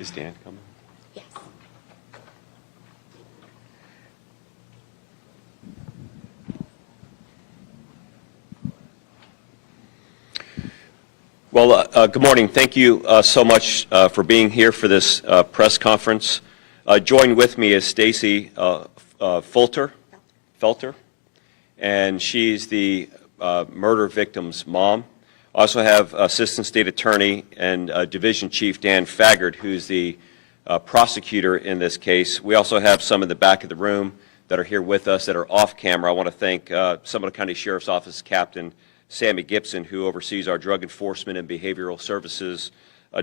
Is Dan coming? Yes. Well, good morning. Thank you so much for being here for this press conference. Joined with me is Stacy Felter, and she's the murder victim's mom. I also have Assistant State Attorney and Division Chief Dan Faggard, who's the prosecutor in this case. We also have some in the back of the room that are here with us that are off camera. I want to thank Seminole County Sheriff's Office Captain Sammy Gibson, who oversees our Drug Enforcement and Behavioral Services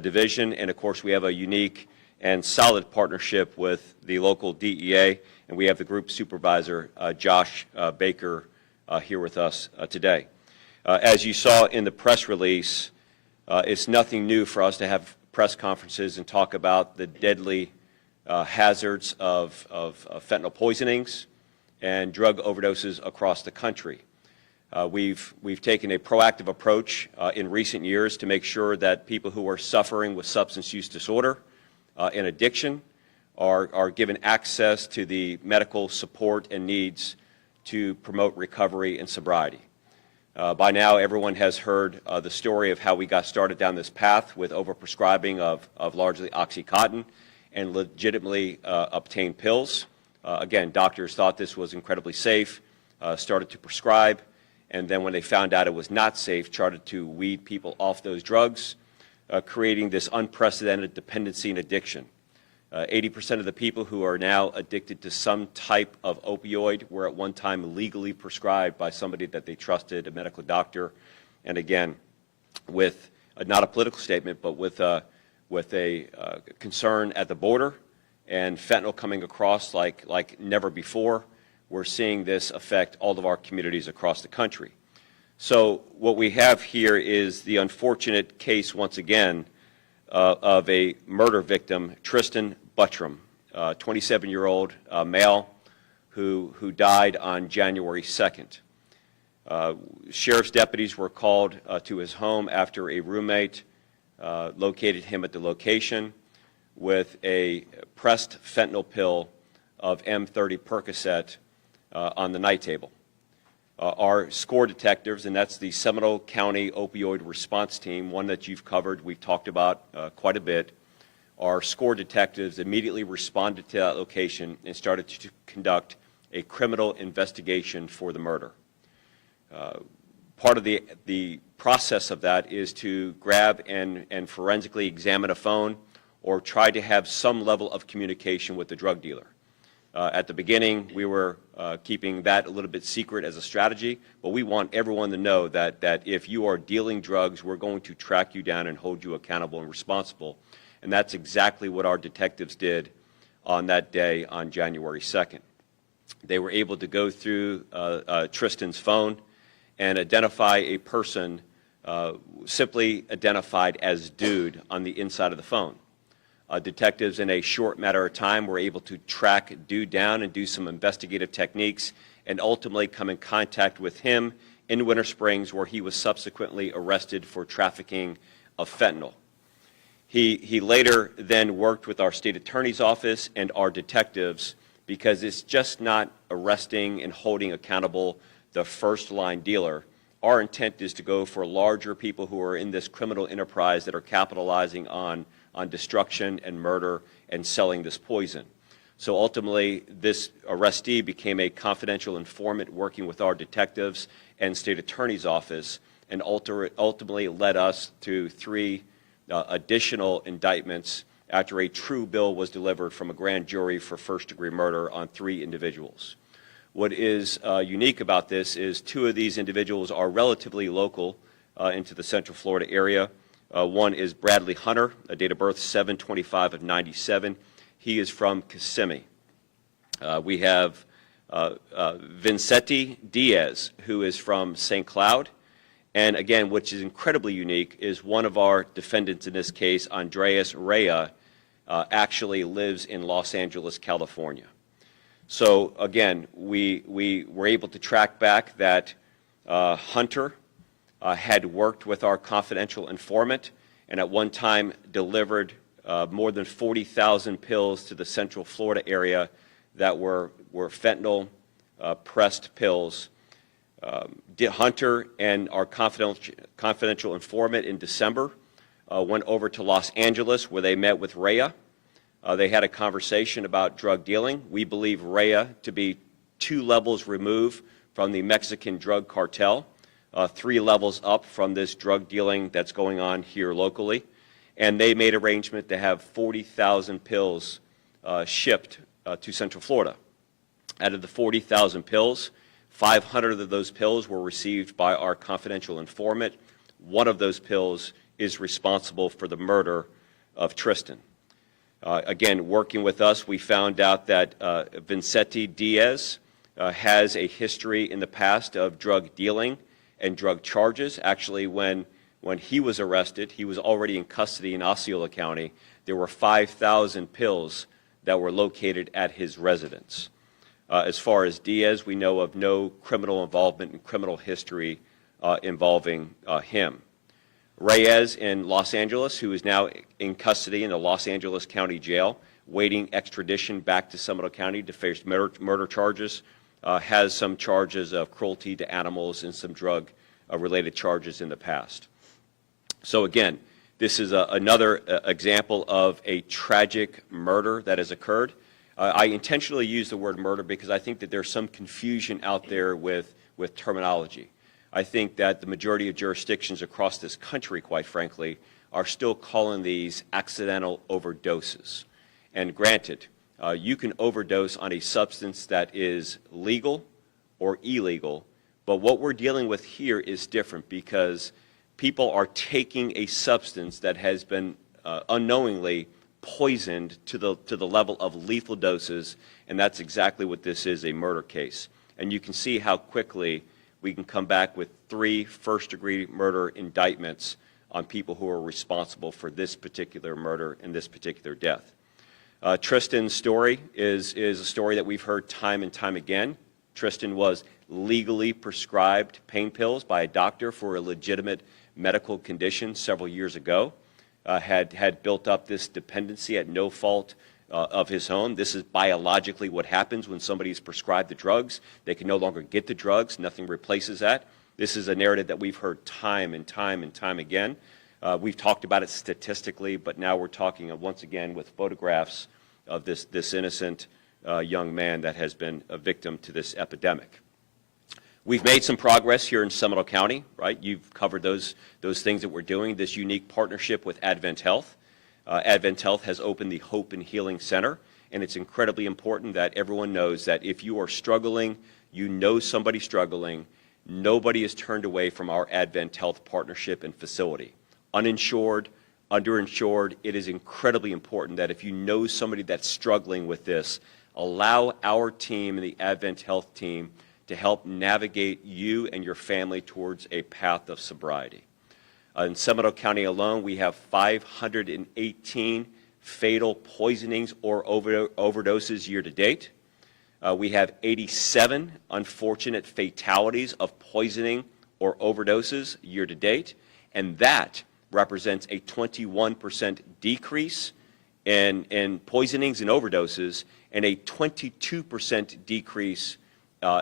Division. And of course, we have a unique and solid partnership with the local DEA, and we have the Group Supervisor, Josh Baker, here with us today. As you saw in the press release, it's nothing new for us to have press conferences and talk about the deadly hazards of fentanyl poisonings and drug overdoses across the country. We've taken a proactive approach in recent years to make sure that people who are suffering with substance use disorder and addiction are given access to the medical support and needs to promote recovery and sobriety. By now, everyone has heard the story of how we got started down this path with overprescribing of largely OxyContin and legitimately obtained pills. Again, doctors thought this was incredibly safe, started to prescribe, and then when they found out it was not safe, started to weed people off those drugs, creating this unprecedented dependency and addiction. 80% of the people who are now addicted to some type of opioid were at one time legally prescribed by somebody that they trusted, a medical doctor. And again, with not a political statement, but with a concern at the border and fentanyl coming across like never before, we're seeing this affect all of our communities across the country. So what we have here is the unfortunate case, once again, of a murder victim, Tristan Butrum, 27-year-old male who died on January 2nd. Sheriff's deputies were called to his home after a roommate located him at the location with a pressed fentanyl pill of M30 Percocet on the night table. Our SCORE detectives, and that's the Seminole County Opioid Response Team, one that you've covered, we've talked about quite a bit. Our SCORE detectives immediately responded to that location and started to conduct a criminal investigation for the murder. Part of the process of that is to grab and forensically examine a phone or try to have some level of communication with the drug dealer. At the beginning, we were keeping that a little bit secret as a strategy, but we want everyone to know that if you are dealing drugs, we're going to track you down and hold you accountable and responsible. And that's exactly what our detectives did on that day on January 2nd. They were able to go through Tristan's phone and identify a person simply identified as Dude on the inside of the phone. Detectives, in a short matter of time, were able to track Dude down and do some investigative techniques and ultimately come in contact with him in Winter Springs, where he was subsequently arrested for trafficking of fentanyl. He later then worked with our state attorney's office and our detectives, because it's just not arresting and holding accountable the first-line dealer. Our intent is to go for larger people who are in this criminal enterprise that are capitalizing on destruction and murder and selling this poison. So ultimately, this arrestee became a confidential informant working with our detectives and state attorney's office, and ultimately led us to 3 additional indictments after a true bill was delivered from a grand jury for first-degree murder on 3 individuals. What is unique about this is 2 of these individuals are relatively local into the Central Florida area. One is Bradley Hunter, a date of birth 7/25 of 97. He is from Kissimmee. We have Vincenti Diaz, who is from St. Cloud. And again, which is incredibly unique, is one of our defendants in this case, Andreas Rea, actually lives in Los Angeles, California. So again, we were able to track back that Hunter had worked with our confidential informant and at one time delivered more than 40,000 pills to the Central Florida area that were fentanyl pressed pills. Hunter and our confidential informant in December went over to Los Angeles where they met with Rhea. They had a conversation about drug dealing. We believe Rhea to be 2 levels removed from the Mexican drug cartel, 3 levels up from this drug dealing that's going on here locally. And they made arrangement to have 40,000 pills shipped to Central Florida. Out of the 40,000 pills, 500 of those pills were received by our confidential informant. One of those pills is responsible for the murder of Tristan. Again, working with us, we found out that Vincetti Diaz has a history in the past of drug dealing and drug charges. Actually, when he was arrested, he was already in custody in Osceola County. There were 5,000 pills that were located at his residence. As far as Diaz, we know of no criminal involvement and criminal history involving him. Reyes in Los Angeles, who is now in custody in the Los Angeles County Jail, waiting extradition back to Seminole County to face murder charges, has some charges of cruelty to animals and some drug-related charges in the past. So again, this is another example of a tragic murder that has occurred. I intentionally use the word murder because I think that there's some confusion out there with terminology. I think that the majority of jurisdictions across this country, quite frankly, are still calling these accidental overdoses. And granted, you can overdose on a substance that is legal or illegal, but what we're dealing with here is different because people are taking a substance that has been unknowingly poisoned to the level of lethal doses, and that's exactly what this is, a murder case. And you can see how quickly we can come back with 3 first-degree murder indictments on people who are responsible for this particular murder and this particular death. Tristan's story is a story that we've heard time and time again. Tristan was legally prescribed pain pills by a doctor for a legitimate medical condition several years ago. Had built up this dependency at no fault of his own. This is biologically what happens when somebody is prescribed the drugs. They can no longer get the drugs. Nothing replaces that. This is a narrative that we've heard time and time and time again. We've talked about it statistically, but now we're talking once again with photographs of this innocent young man that has been a victim to this epidemic. We've made some progress here in Seminole County, right? You've covered those things that we're doing, this unique partnership with Advent Health. Advent Health has opened the Hope and Healing Center, and it's incredibly important that everyone knows that if you are struggling, you know somebody struggling, nobody is turned away from our Advent Health partnership and facility. Uninsured, underinsured, it is incredibly important that if you know somebody that's struggling with this, allow our team and the Advent Health team to help navigate you and your family towards a path of sobriety. In Seminole County alone, we have 518 fatal poisonings or overdoses year to date. We have 87 unfortunate fatalities of poisoning or overdoses year to date, and that represents a 21% decrease in poisonings and overdoses and a 22% decrease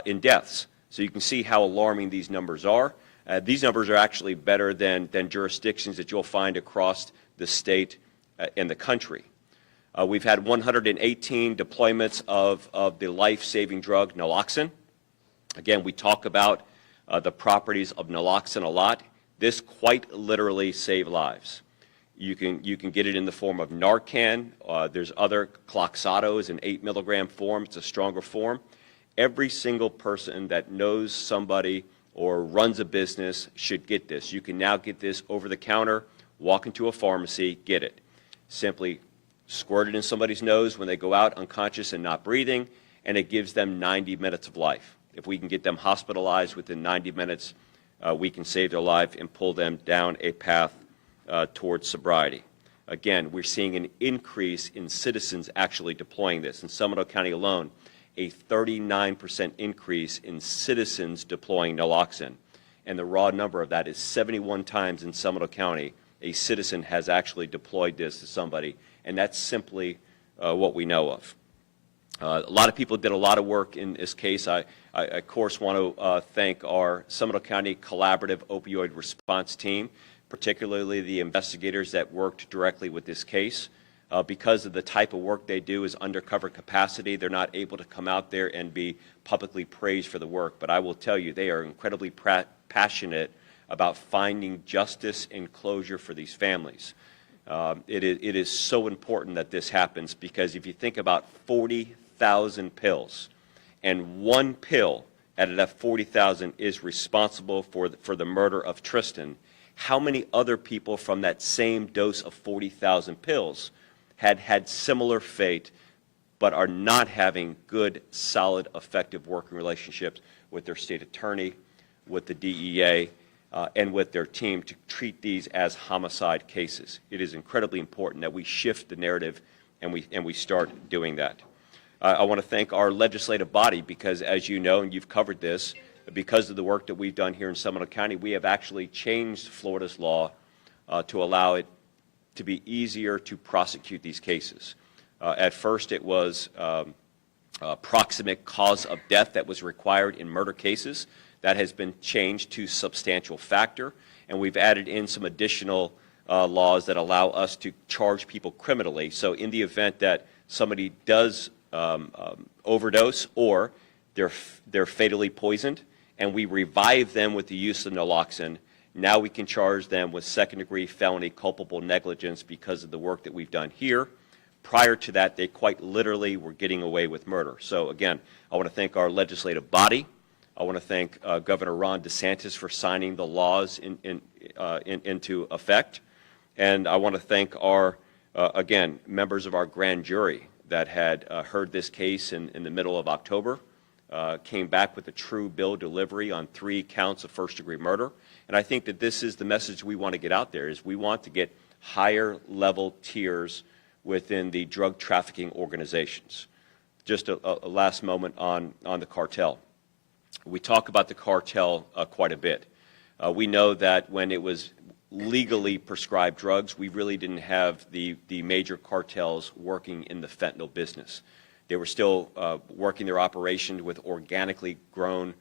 in deaths. So you can see how alarming these numbers are. These numbers are actually better than jurisdictions that you'll find across the state and the country. We've had 118 deployments of the life-saving drug naloxone. Again, we talk about the properties of naloxone a lot. This quite literally saves lives. You can get it in the form of Narcan. There's other Cloxato is an 8 milligram form. It's a stronger form. Every single person that knows somebody or runs a business should get this. You can now get this over the counter, walk into a pharmacy, get it. Simply squirt it in somebody's nose when they go out unconscious and not breathing, and it gives them 90 minutes of life. If we can get them hospitalized within 90 minutes, we can save their life and pull them down a path towards sobriety. Again, we're seeing an increase in citizens actually deploying this. In Seminole County alone, a 39% increase in citizens deploying naloxone. And the raw number of that is 71 times in Seminole County a citizen has actually deployed this to somebody, and that's simply what we know of. A lot of people did a lot of work in this case. I of course, want to thank our Seminole County Collaborative Opioid Response Team, particularly the investigators that worked directly with this case. Because of the type of work they do is undercover capacity, they're not able to come out there and be publicly praised for the work. But I will tell you, they are incredibly passionate about finding justice and closure for these families. It is so important that this happens, because if you think about 40,000 pills, and one pill out of that 40,000 is responsible for the murder of Tristan, how many other people from that same dose of 40,000 pills had similar fate, but are not having good, solid, effective working relationships with their state attorney, with the DEA, and with their team to treat these as homicide cases. It is incredibly important that we shift the narrative and we start doing that. I want to thank our legislative body, because as you know, and you've covered this, because of the work that we've done here in Seminole County, we have actually changed Florida's law to allow it to be easier to prosecute these cases. At first, it was proximate cause of death that was required in murder cases. That has been changed to substantial factor, and we've added in some additional laws that allow us to charge people criminally. So in the event that somebody does overdose, or they're fatally poisoned, and we revive them with the use of naloxone, now we can charge them with second-degree felony culpable negligence because of the work that we've done here. Prior to that, they quite literally were getting away with murder. So again, I want to thank our legislative body. I want to thank Governor Ron DeSantis for signing the laws into effect. And I want to thank our, again, members of our grand jury that had heard this case in the middle of October, came back with a true bill delivery on 3 counts of first-degree murder. And I think that this is the message we want to get out there, is we want to get higher level tiers within the drug trafficking organizations. Just a last moment on the cartel. We talk about the cartel quite a bit. We know that when it was legally prescribed drugs, we really didn't have the major cartels working in the fentanyl business. They were still working their operations with organically grown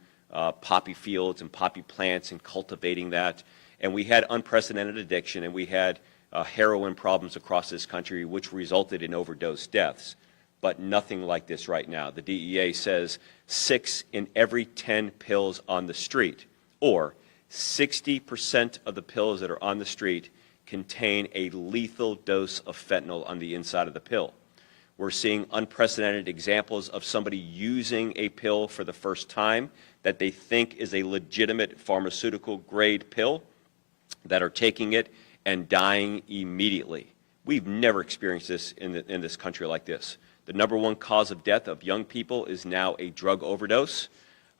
poppy fields and poppy plants and cultivating that. And we had unprecedented addiction, and we had heroin problems across this country, which resulted in overdose deaths. But nothing like this right now. The DEA says 6 in every 10 pills on the street, or 60% of the pills that are on the street contain a lethal dose of fentanyl on the inside of the pill. We're seeing unprecedented examples of somebody using a pill for the first time that they think is a legitimate pharmaceutical grade pill, that are taking it and dying immediately. We've never experienced this in this country like this. The #1 cause of death of young people is now a drug overdose.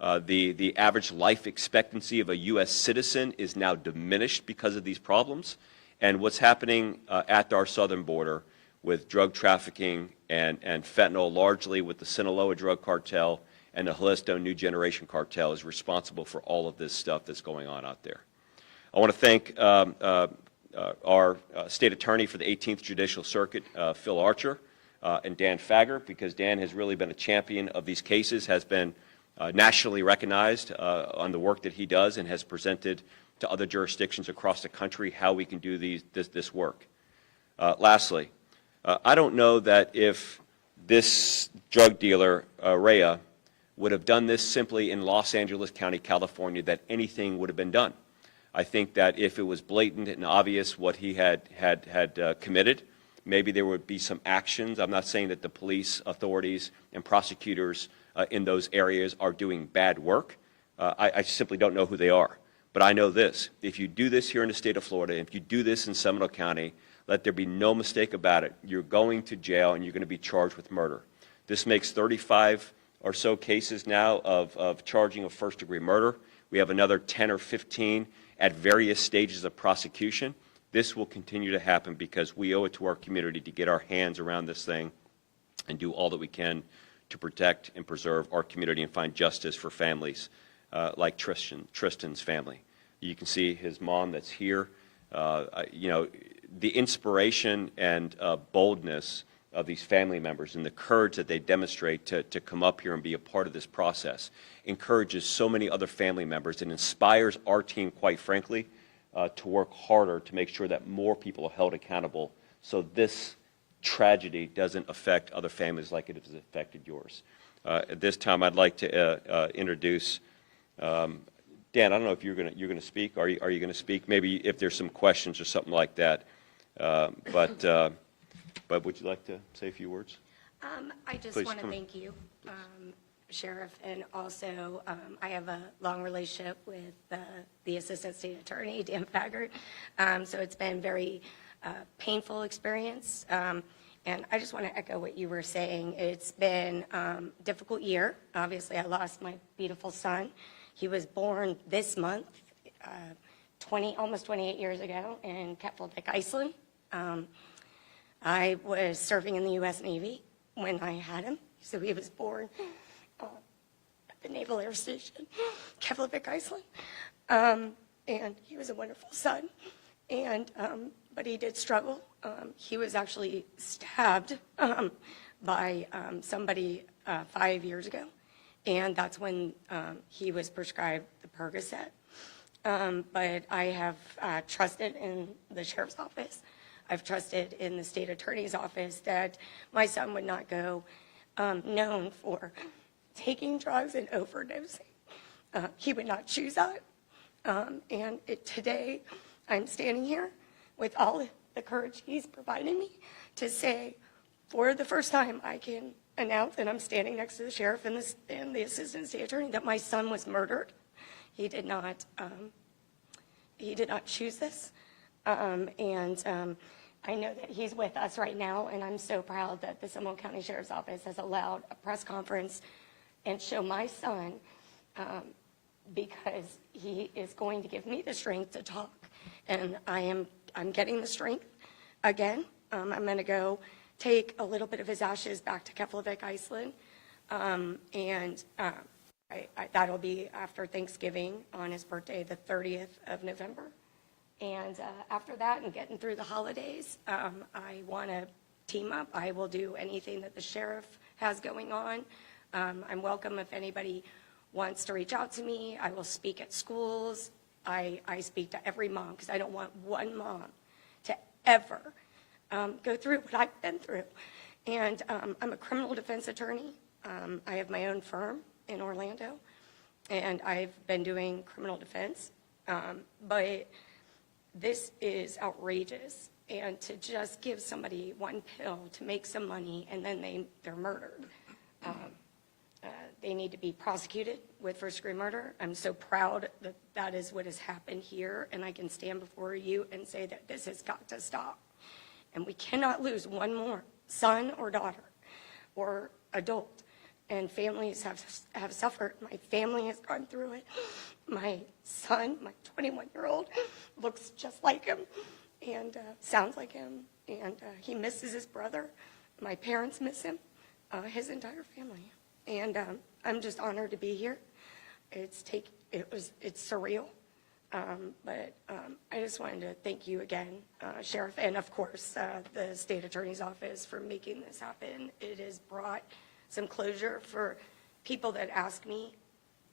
The average life expectancy of a U.S. citizen is now diminished because of these problems. And what's happening at our southern border with drug trafficking and fentanyl, largely with the Sinaloa drug cartel and the Jalisco New Generation cartel, is responsible for all of this stuff that's going on out there. I want to thank our state attorney for the 18th Judicial Circuit, Phil Archer, and Dan Fagger, because Dan has really been a champion of these cases, has been nationally recognized on the work that he does, and has presented to other jurisdictions across the country how we can do this work. Lastly, I don't know that if this drug dealer, Rhea, would have done this simply in Los Angeles County, California, that anything would have been done. I think that if it was blatant and obvious what he had committed, maybe there would be some actions. I'm not saying that the police authorities and prosecutors in those areas are doing bad work. I simply don't know who they are. But I know this: if you do this here in the state of Florida, if you do this in Seminole County, let there be no mistake about it. You're going to jail, and you're going to be charged with murder. This makes 35 or so cases now of charging of first-degree murder. We have another 10 or 15 at various stages of prosecution. This will continue to happen because we owe it to our community to get our hands around this thing and do all that we can to protect and preserve our community and find justice for families like Tristan's family. You can see his mom that's here. You know, the inspiration and boldness of these family members and the courage that they demonstrate to come up here and be a part of this process encourages so many other family members and inspires our team, quite frankly, to work harder to make sure that more people are held accountable so this tragedy doesn't affect other families like it has affected yours. At this time, I'd like to introduce Dan. I don't know if you're going to speak. Are you going to speak? Maybe if there's some questions or something like that. But would you like to say a few words? I just want to thank you, Sheriff, and also I have a long relationship with the Assistant State Attorney, Dan Faggart, so it's been a very painful experience, and I just want to echo what you were saying. It's been a difficult year. Obviously, I lost my beautiful son. He was born this month, almost 28 years ago in Keflavik, Iceland. I was serving in the U.S. Navy when I had him, so he was born at the Naval Air Station, Keflavik, Iceland, and he was a wonderful son, and but he did struggle. He was actually stabbed by somebody 5 years ago, and that's when he was prescribed the Percocet. But I have trusted in the Sheriff's Office. I've trusted in the State Attorney's Office that my son would not go known for taking drugs and overdosing. He would not choose that. And today, I'm standing here with all the courage he's provided me to say, for the first time, I can announce, and I'm standing next to the Sheriff and the Assistant State Attorney, that my son was murdered. He did not choose this. I know that he's with us right now, and I'm so proud that the Seminole County Sheriff's Office has allowed a press conference and show my son because he is going to give me the strength to talk. And I'm getting the strength again. I'm going to go take a little bit of his ashes back to Keflavik, Iceland, that'll be after Thanksgiving on his birthday, the 30th of November. And after that and getting through the holidays, I want to team up. I will do anything that the sheriff has going on. I'm welcome if anybody wants to reach out to me. I will speak at schools. I speak to every mom because I don't want one mom to ever go through what I've been through. And I'm a criminal defense attorney. I have my own firm in Orlando, and I've been doing criminal defense. But this is outrageous, and to just give somebody one pill to make some money and then they're murdered. They need to be prosecuted with first-degree murder. I'm so proud that that is what has happened here, and I can stand before you and say that this has got to stop. And we cannot lose one more son or daughter or adult. And families have suffered. My family has gone through it. My son, my 21-year-old, looks just like him and sounds like him. And he misses his brother. My parents miss him, his entire family. And I'm just honored to be here. It's surreal. But I just wanted to thank you again, Sheriff, and of course the State Attorney's Office for making this happen. It has brought some closure for people that ask me,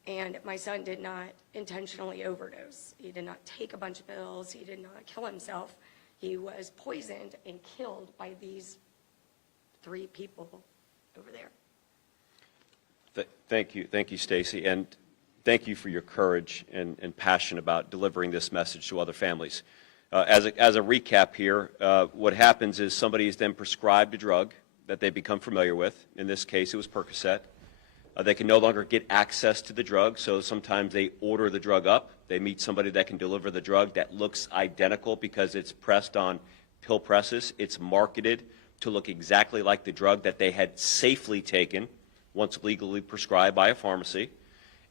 and my son did not intentionally overdose. He did not take a bunch of pills. He did not kill himself. He was poisoned and killed by these 3 people over there. Thank you, Stacy, and thank you for your courage and passion about delivering this message to other families. As a recap here, what happens is somebody is then prescribed a drug that they become familiar with. In this case, it was Percocet. They can no longer get access to the drug, so sometimes they order the drug up. They meet somebody that can deliver the drug that looks identical because it's pressed on pill presses. It's marketed to look exactly like the drug that they had safely taken once legally prescribed by a pharmacy.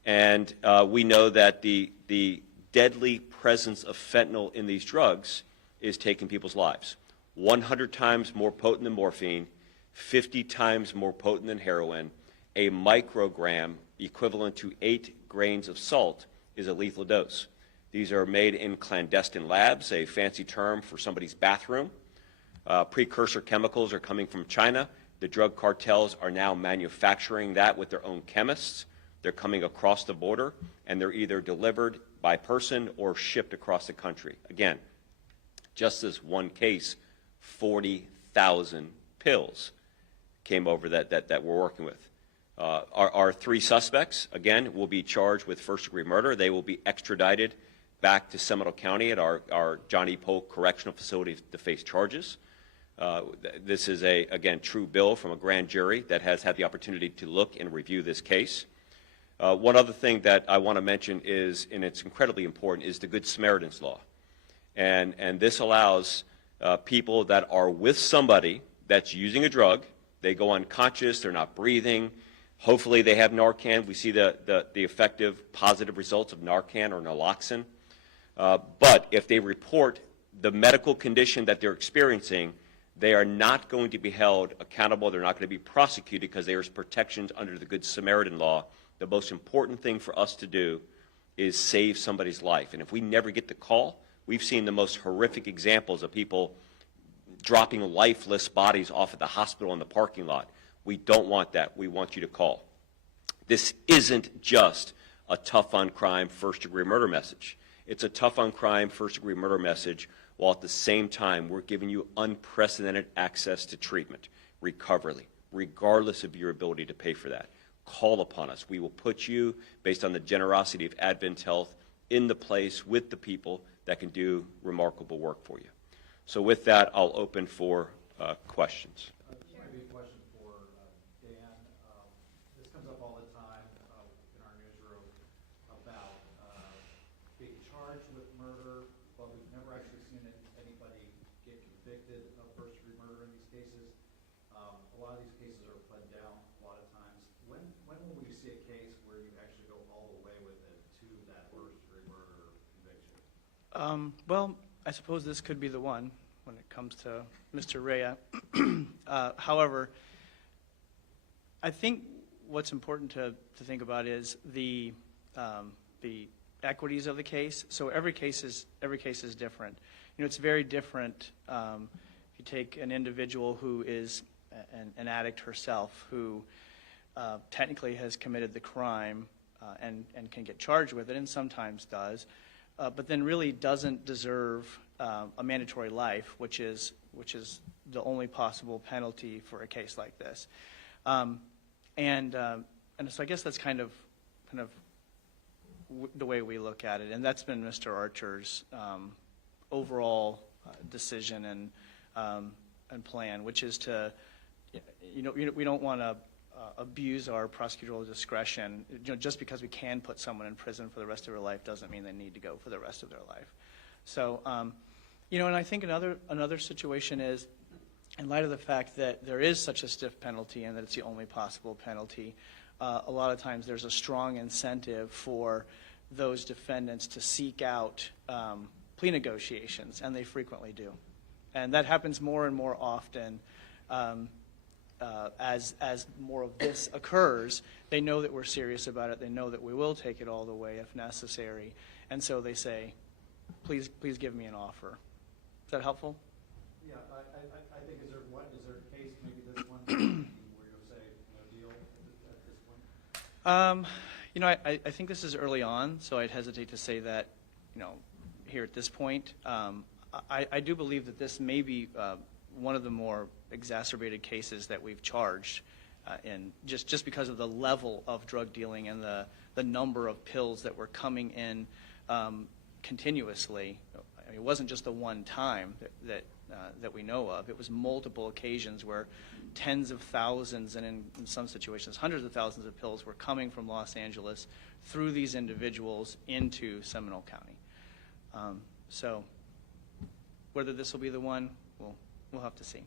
And we know that the deadly presence of fentanyl in these drugs is taking people's lives. 100 times more potent than morphine, 50 times more potent than heroin. A microgram equivalent to 8 grains of salt is a lethal dose. These are made in clandestine labs, a fancy term for somebody's bathroom. Precursor chemicals are coming from China. The drug cartels are now manufacturing that with their own chemists. They're coming across the border, and they're either delivered by person or shipped across the country. Again, just as one case, 40,000 pills came over that we're working with. Our 3 suspects, again, will be charged with first-degree murder. They will be extradited back to Seminole County at our John E. Polk Correctional Facility to face charges. This is again, true bill from a grand jury that has had the opportunity to look and review this case. One other thing that I want to mention is, and it's incredibly important, is the Good Samaritan's Law. And this allows people that are with somebody that's using a drug, they go unconscious, they're not breathing, hopefully they have Narcan. We see the effective positive results of Narcan or naloxone. But if they report the medical condition that they're experiencing, they are not going to be held accountable. They're not going to be prosecuted because there's protections under the Good Samaritan Law. The most important thing for us to do is save somebody's life. And if we never get the call, we've seen the most horrific examples of people dropping lifeless bodies off at the hospital in the parking lot. We don't want that. We want you to call. This isn't just a tough-on-crime, first-degree murder message. It's a tough-on-crime, first-degree murder message, while at the same time we're giving you unprecedented access to treatment, recovery, regardless of your ability to pay for that. Call upon us. We will put you, based on the generosity of Advent Health, in the place with the people that can do remarkable work for you. So with that, I'll open for questions. This might be a question for Dan. This comes up all the time in our newsroom about being charged with murder, but we've never actually seen anybody get convicted of first-degree murder in these cases. A lot of these cases are pled down a lot of times. When will we see a case where you actually go all the way with it to that first-degree murder conviction? Well, I suppose this could be the one when it comes to Mr. Rea. However, I think what's important to think about is the equities of the case. So every case is different. You know, it's very different if you take an individual who is an addict herself, who technically has committed the crime and can get charged with it, and sometimes does, but then really doesn't deserve a mandatory life, which is the only possible penalty for a case like this. And so I guess that's kind of the way we look at it, and that's been Mr. Archer's overall decision and plan, which is to, we don't want to abuse our prosecutorial discretion. Just because we can put someone in prison for the rest of their life doesn't mean they need to go for the rest of their life. So, and I think another situation is, in light of the fact that there is such a stiff penalty and that it's the only possible penalty, a lot of times there's a strong incentive for those defendants to seek out plea negotiations, and they frequently do. And that happens more and more often. As more of this occurs, they know that we're serious about it. They know that we will take it all the way if necessary. And so they say, please give me an offer. Is that helpful? Yeah, I think, is there a case, maybe this one, where you'll say no deal at this point? I think this is early on, so I'd hesitate to say that, here at this point. I do believe that this may be one of the more exacerbated cases that we've charged in, just because of the level of drug dealing and the number of pills that were coming in continuously. I mean, it wasn't just the one time that we know of. It was multiple occasions where tens of thousands, and in some situations hundreds of thousands of pills were coming from Los Angeles through these individuals into Seminole County. So whether this will be the one, we'll have to see.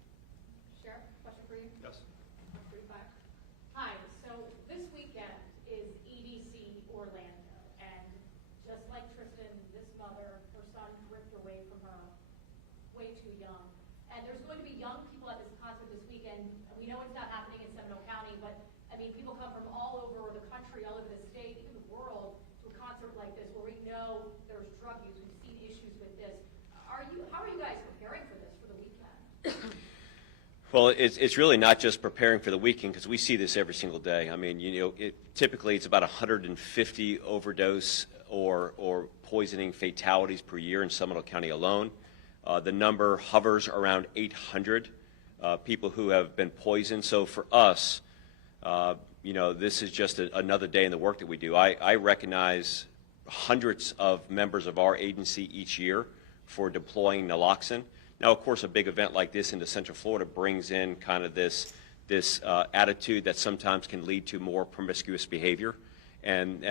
Sheriff, question for you? Yes. Hi, so this weekend is EDC Orlando, and just like Tristan, this mother, her son ripped away from her way too young. And there's going to be young people at this concert this weekend. We know it's not happening in Seminole County, but I mean, people come from all over the country, all over the state, even the world, to a concert like this where we know there's drug Well, it's really not just preparing for the weekend, because we see this every single day. I mean, typically it's about 150 overdose or poisoning fatalities per year in Seminole County alone. The number hovers around 800 people who have been poisoned. So for us, this is just another day in the work that we do. I recognize hundreds of members of our agency each year for deploying naloxone. Now, of course, a big event like this into Central Florida brings in kind of this attitude that sometimes can lead to more promiscuous behavior and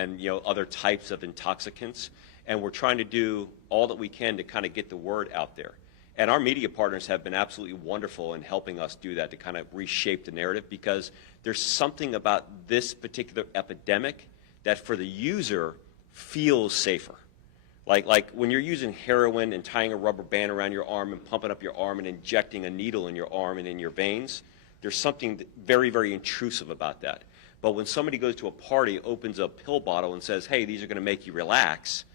other types of intoxicants. And we're trying to do all that we can to kind of get the word out there. And our media partners have been absolutely wonderful in helping us do that, to kind of reshape the narrative, because there's something about this particular epidemic that for the user feels safer. Like when you're using heroin and tying a rubber band around your arm and pumping up your arm and injecting a needle in your arm and in your veins, there's something very, very intrusive about that. But when somebody goes to a party, opens a pill bottle and says, hey, these are going to make you relax,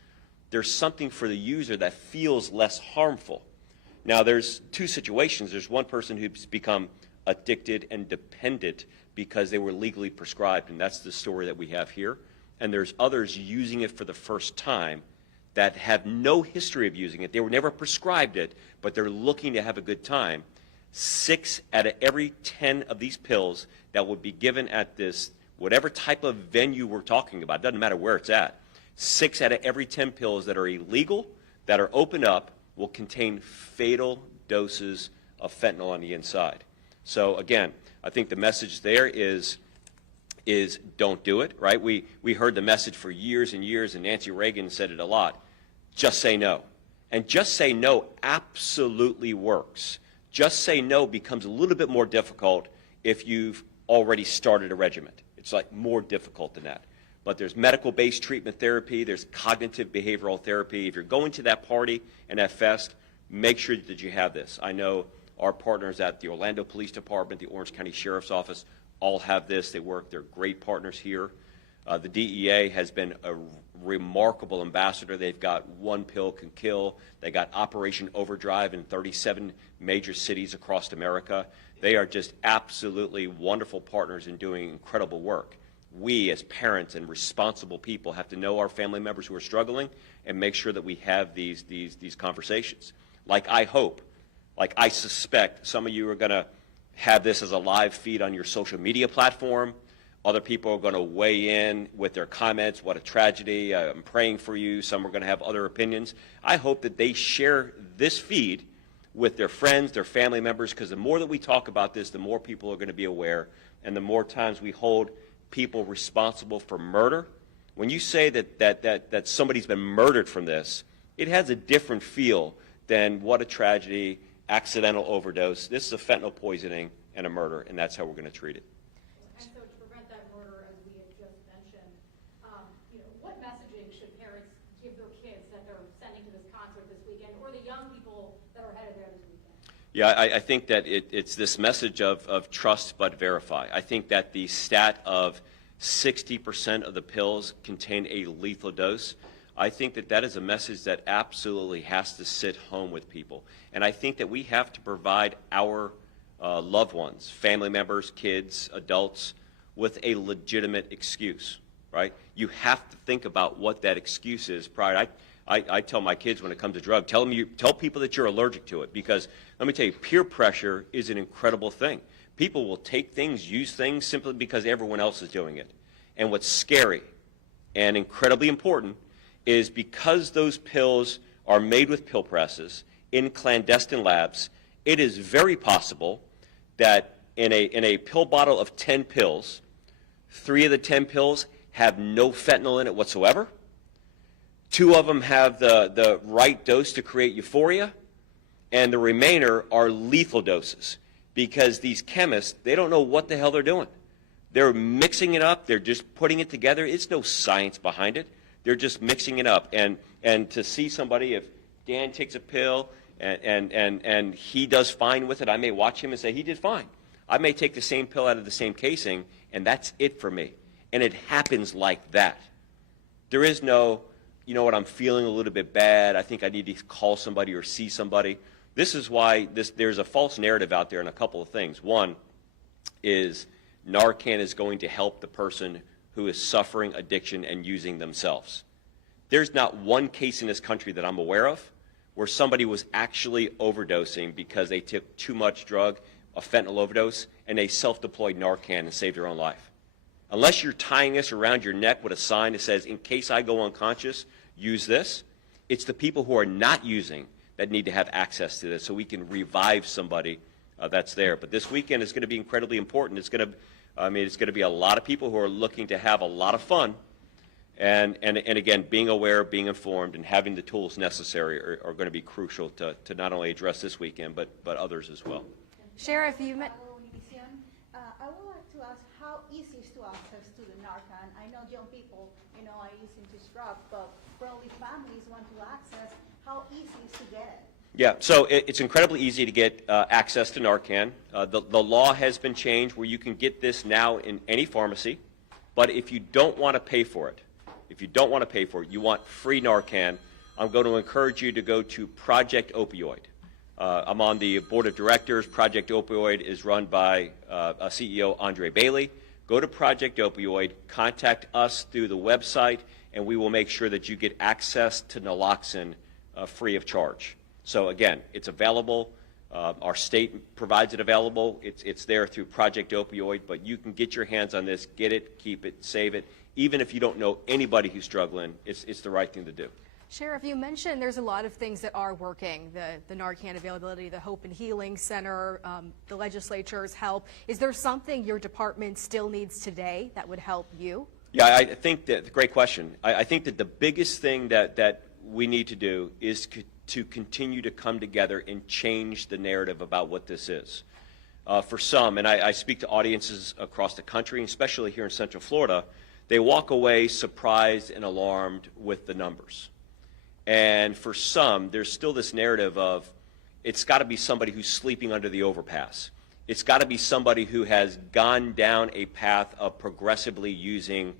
there's something for the user that feels less harmful. Now, there's two situations. There's one person who's become addicted and dependent because they were legally prescribed, and that's the story that we have here. And there's others using it for the first time that have no history of using it. They were never prescribed it, but they're looking to have a good time. 6 out of every 10 of these pills that would be given at this, whatever type of venue we're talking about, doesn't matter where it's at, 6 out of every 10 pills that are illegal, that are opened up, will contain fatal doses of fentanyl on the inside. So again, I think the message there is don't do it, right? We heard the message for years and years, and Nancy Reagan said it a lot. Just say no. And just say no absolutely works. Just say no becomes a little bit more difficult if you've already started a regimen. It's like more difficult than that. But there's medical-based treatment therapy, there's cognitive behavioral therapy. If you're going to that party and that fest, make sure that you have this. I know our partners at the Orlando Police Department, the Orange County Sheriff's Office, all have this. They're great partners here. The DEA has been a remarkable ambassador. They've got One Pill Can Kill. They got Operation Overdrive in 37 major cities across America. They are just absolutely wonderful partners in doing incredible work. We, as parents and responsible people, have to know our family members who are struggling and make sure that we have these conversations. Like I suspect some of you are going to have this as a live feed on your social media platform. Other people are going to weigh in with their comments. What a tragedy. I'm praying for you. Some are going to have other opinions. I hope that they share this feed with their friends, their family members, because the more that we talk about this, the more people are going to be aware, and the more times we hold people responsible for murder. When you say that somebody's been murdered from this, it has a different feel than what a tragedy, accidental overdose. This is a fentanyl poisoning and a murder, and that's how we're going to treat it. And so to prevent that murder, as we had just mentioned, what messaging should parents give their kids that they're sending to this concert this weekend, or the young people that are headed there this weekend? Yeah, I think that it's this message of trust but verify. I think that the stat of 60% of the pills contain a lethal dose, I think that is a message that absolutely has to sit home with people. And I think that we have to provide our loved ones, family members, kids, adults, with a legitimate excuse, right? You have to think about what that excuse is prior. I tell my kids when it comes to drugs, tell people that you're allergic to it, because let me tell you, peer pressure is an incredible thing. People will take things, use things simply because everyone else is doing it. And what's scary and incredibly important is because those pills are made with pill presses in clandestine labs, it is very possible that in a pill bottle of 10 pills, 3 of the 10 pills have no fentanyl in it whatsoever. 2 of them have the right dose to create euphoria, and the remainder are lethal doses, because these chemists, they don't know what the hell they're doing. They're mixing it up. They're just putting it together. It's no science behind it. They're just mixing it up. And to see somebody, if Dan takes a pill and he does fine with it, I may watch him and say, he did fine. I may take the same pill out of the same casing, and that's it for me. And it happens like that. There is no, you know what, I'm feeling a little bit bad, I think I need to call somebody or see somebody. This is why there's a false narrative out there in a couple of things. One is Narcan is going to help the person who is suffering addiction and using themselves. There's not one case in this country that I'm aware of where somebody was actually overdosing because they took too much drug, a fentanyl overdose, and they self-deployed Narcan and saved their own life. Unless you're tying this around your neck with a sign that says, in case I go unconscious, use this, it's the people who are not using that need to have access to this so we can revive somebody that's there. But this weekend is going to be incredibly important. It's going to be a lot of people who are looking to have a lot of fun. And again, being aware, being informed, and having the tools necessary are going to be crucial to not only address this weekend, but others as well. Sheriff, you met. I would like to ask how easy is to access to the Narcan. I know young people, are using this drug, but probably families want to access. How easy is to get it? Yeah, so it's incredibly easy to get access to Narcan. The law has been changed where you can get this now in any pharmacy, but if you don't want to pay for it, you want free Narcan, I'm going to encourage you to go to Project Opioid. I'm on the board of directors. Project Opioid is run by CEO Andre Bailey. Go to Project Opioid, contact us through the website, and we will make sure that you get access to naloxone free of charge. So again, it's available. Our state provides it available. It's there through Project Opioid, but you can get your hands on this, get it, keep it, save it. Even if you don't know anybody who's struggling, it's the right thing to do. Sheriff, you mentioned there's a lot of things that are working, the Narcan availability, the Hope and Healing Center, the legislature's help. Is there something your department still needs today that would help you? Yeah, I think that, great question. I think that the biggest thing that we need to do is to continue to come together and change the narrative about what this is. For some, and I speak to audiences across the country, especially here in Central Florida, they walk away surprised and alarmed with the numbers. And for some, there's still this narrative of it's got to be somebody who's sleeping under the overpass. It's got to be somebody who has gone down a path of progressively using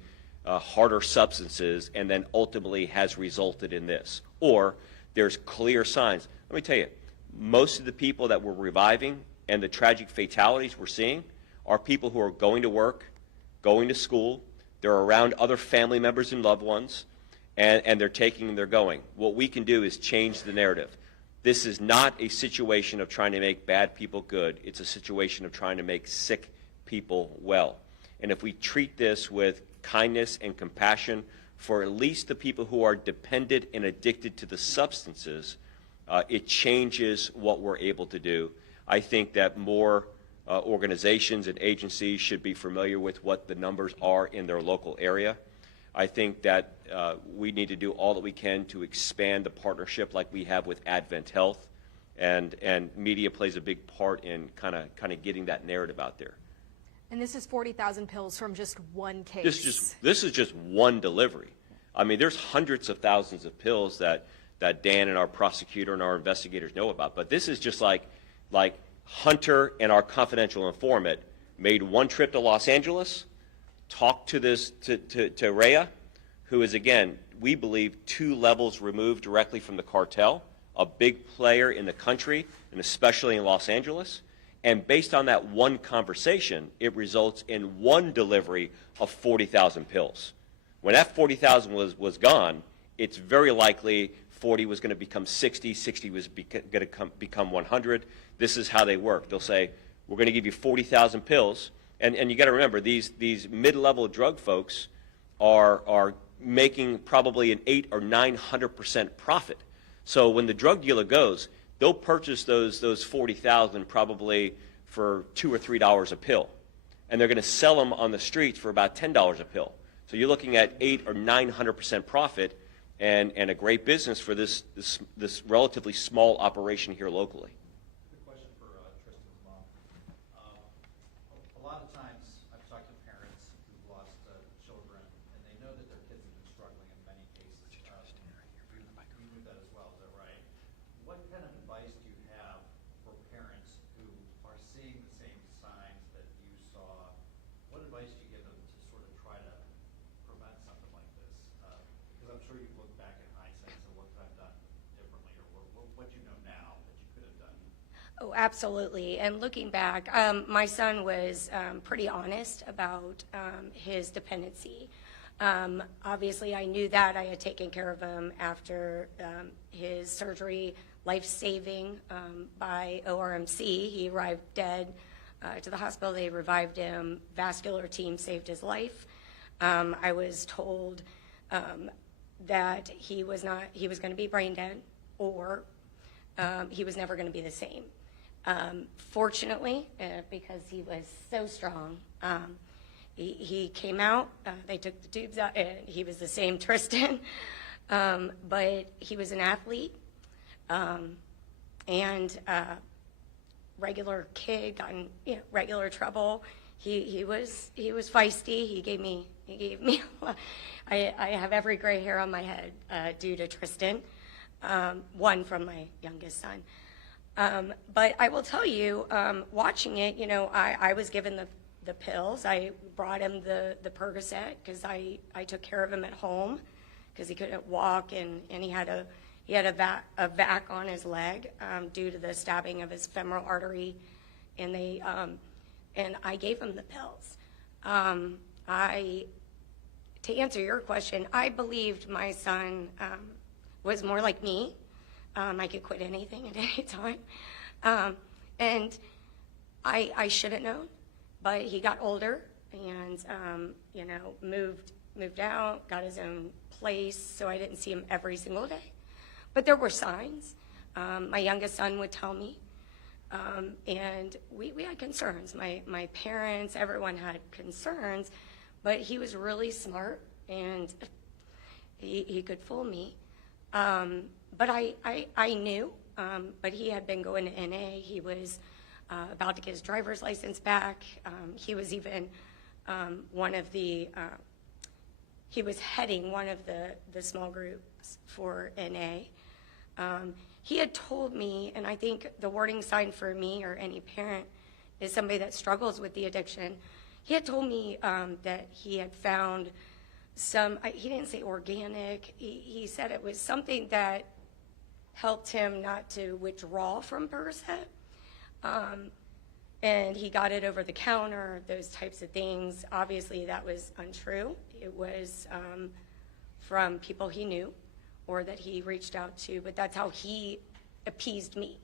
harder substances and then ultimately has resulted in this. Or there's clear signs. Let me tell you, most of the people that we're reviving and the tragic fatalities we're seeing are people who are going to work, going to school, they're around other family members and loved ones, and they're taking and they're going. What we can do is change the narrative. This is not a situation of trying to make bad people good. It's a situation of trying to make sick people well. And if we treat this with kindness and compassion for at least the people who are dependent and addicted to the substances, it changes what we're able to do. I think that more organizations and agencies should be familiar with what the numbers are in their local area. I think that we need to do all that we can to expand the partnership like we have with Advent Health, and media plays a big part in kind of getting that narrative out there. And this is 40,000 pills from just one case. This is just one delivery. I mean, there's hundreds of thousands of pills that Dan and our prosecutor and our investigators know about, but this is just like Hunter and our confidential informant made one trip to Los Angeles, talked to to Rhea, who is, again, we believe 2 levels removed directly from the cartel, a big player in the country, and especially in Los Angeles. And based on that one conversation, it results in one delivery of 40,000 pills. When that 40,000 was gone, it's very likely 40 was going to become 60, 60 was going to become 100. This is how they work. They'll say, we're going to give you 40,000 pills. And you got to remember, these mid-level drug folks are making probably an 800 or 900% profit. So when the drug dealer goes, they'll purchase those 40,000 probably for $2 or $3 a pill, and they're going to sell them on the streets for about $10 a pill. So you're looking at 800 or 900% profit, and a great business for this relatively small operation here locally. Good question for Tristan's mom. A lot of times I've talked to parents who've lost children, and they know that their kids have been struggling in many cases. You knew that as well, is that right? What kind of advice do you have for parents who are seeing the same signs that you saw? What advice do you give them to sort of try to prevent something like this? Because I'm sure you've looked back in hindsight and said, what could I have done differently, or what you know now that you could have done Oh, absolutely. And looking back, my son was pretty honest about his dependency. Obviously, I knew that. I had taken care of him after his surgery, life-saving by ORMC. He arrived dead to the hospital. They revived him. Vascular team saved his life. I was told that he was going to be brain dead, or he was never going to be the same. Fortunately, because he was so strong, he came out, they took the tubes out, and he was the same Tristan, but he was an athlete, and regular kid, got in regular trouble. He was feisty. He gave me I have every gray hair on my head due to Tristan, one from my youngest son. But I will tell you, watching it, I was given the pills. I brought him the Percocet because I took care of him at home because he couldn't walk, and he had a vac on his leg due to the stabbing of his femoral artery, and I gave him the pills. To answer your question, I believed my son was more like me. I could quit anything at any time. And I should have known, but he got older and, moved out, got his own place, so I didn't see him every single day. But there were signs. My youngest son would tell me, and we had concerns. My parents, everyone had concerns, but he was really smart, and he could fool me. But I knew, but he had been going to NA. He was about to get his driver's license back. He was even he was heading one of the small groups for NA. He had told me, and I think the warning sign for me or any parent is somebody that struggles with the addiction. He had told me that he had found he didn't say organic, he said it was something that helped him not to withdraw from Percocet. And he got it over the counter, those types of things. Obviously, that was untrue. It was from people he knew or that he reached out to, but that's how he appeased me.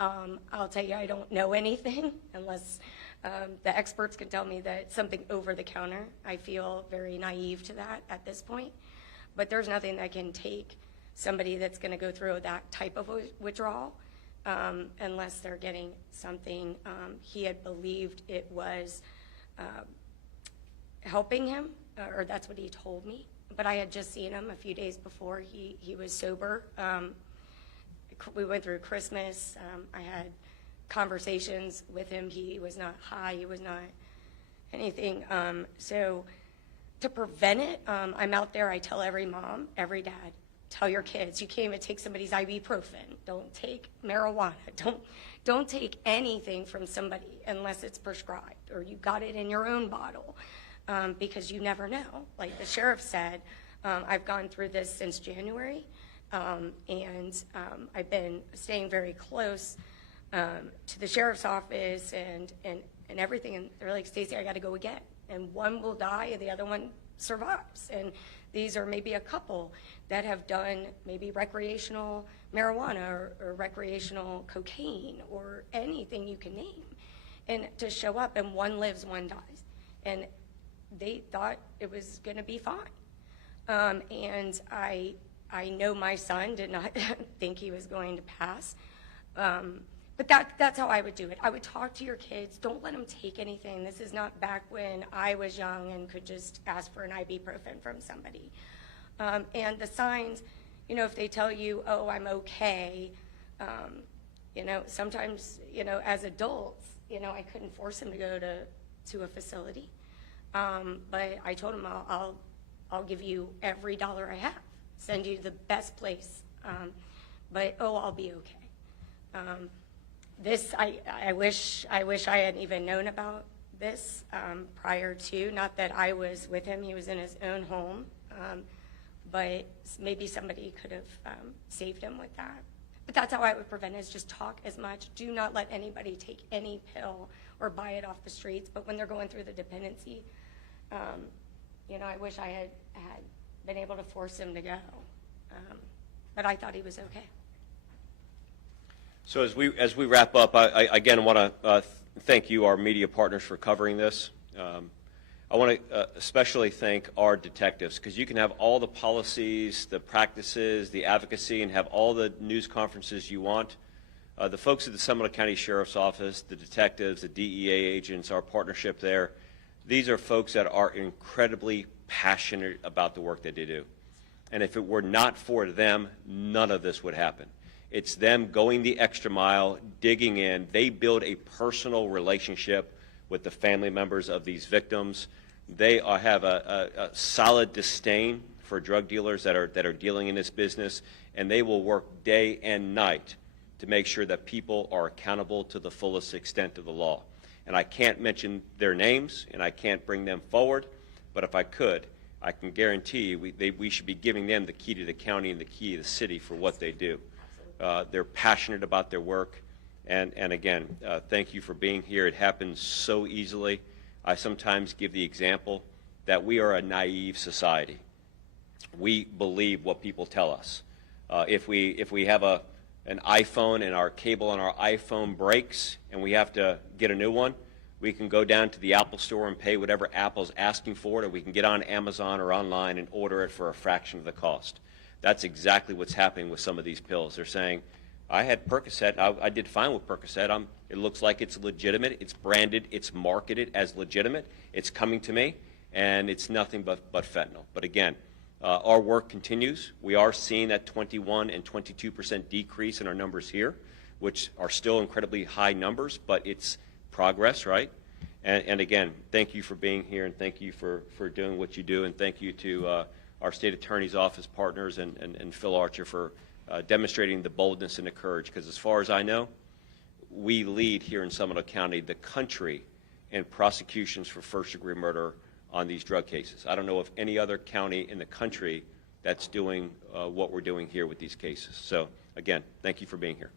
I'll tell you, I don't know anything unless the experts can tell me that something over the counter. I feel very naive to that at this point, but there's nothing that can take somebody that's going to go through that type of withdrawal unless they're getting something. He had believed it was helping him, or that's what he told me, but I had just seen him a few days before he was sober. We went through Christmas. I had conversations with him. He was not high. He was not anything. So to prevent it, I'm out there. I tell every mom, every dad, tell your kids, you can't even take somebody's ibuprofen. Don't take marijuana. Don't take anything from somebody unless it's prescribed or you got it in your own bottle, because you never know. Like the sheriff said, I've gone through this since January, and I've been staying very close to the sheriff's office and everything, and they're like, Stacey, I got to go again, and one will die and the other one survives. And these are maybe a couple that have done maybe recreational marijuana or recreational cocaine or anything you can name, and to show up and one lives, one dies, and they thought it was going to be fine. And I know my son did not think he was going to pass. But that's how I would do it. I would talk to your kids. Don't let them take anything. This is not back when I was young and could just ask for an ibuprofen from somebody. And the signs, if they tell you, oh, I'm okay, sometimes, as adults, I couldn't force him to go to a facility. But I told him, I'll give you every dollar I have, send you to the best place. But, I'll be okay. This, I wish I had even known about this prior to, not that I was with him, he was in his own home, but maybe somebody could have saved him with that. But that's how I would prevent it, is just talk as much. Do not let anybody take any pill or buy it off the streets. But when they're going through the dependency, you know, I wish I had been able to force him to go. But I thought he was okay. So as we wrap up, I again want to thank you, our media partners, for covering this. I want to especially thank our detectives, because you can have all the policies, the practices, the advocacy, and have all the news conferences you want. The folks at the Seminole County Sheriff's Office, the detectives, the DEA agents, our partnership there, these are folks that are incredibly passionate about the work that they do. And if it were not for them, none of this would happen. It's them going the extra mile, digging in. They build a personal relationship with the family members of these victims. They have a solid disdain for drug dealers that are dealing in this business, and they will work day and night to make sure that people are accountable to the fullest extent of the law. And I can't mention their names, and I can't bring them forward, but if I could, I can guarantee you we should be giving them the key to the county and the key to the city for what they do. They're passionate about their work, and again, thank you for being here. It happens so easily. I sometimes give the example that we are a naive society. We believe what people tell us. If we have an iPhone and our cable on our iPhone breaks and we have to get a new one, we can go down to the Apple store and pay whatever Apple's asking for it, or we can get on Amazon or online and order it for a fraction of the cost. That's exactly what's happening with some of these pills. They're saying, I had Percocet, I did fine with Percocet, it looks like it's legitimate, it's branded, it's marketed as legitimate, it's coming to me, and it's nothing but fentanyl. But again, our work continues. We are seeing that 21 and 22% decrease in our numbers here, which are still incredibly high numbers, but it's progress, right? And again, thank you for being here, and thank you for doing what you do, and thank you to our state attorney's office partners and Phil Archer for demonstrating the boldness and the courage, because as far as I know, we lead here in Seminole County the country in prosecutions for first-degree murder on these drug cases. I don't know of any other county in the country that's doing what we're doing here with these cases. So again, thank you for being here.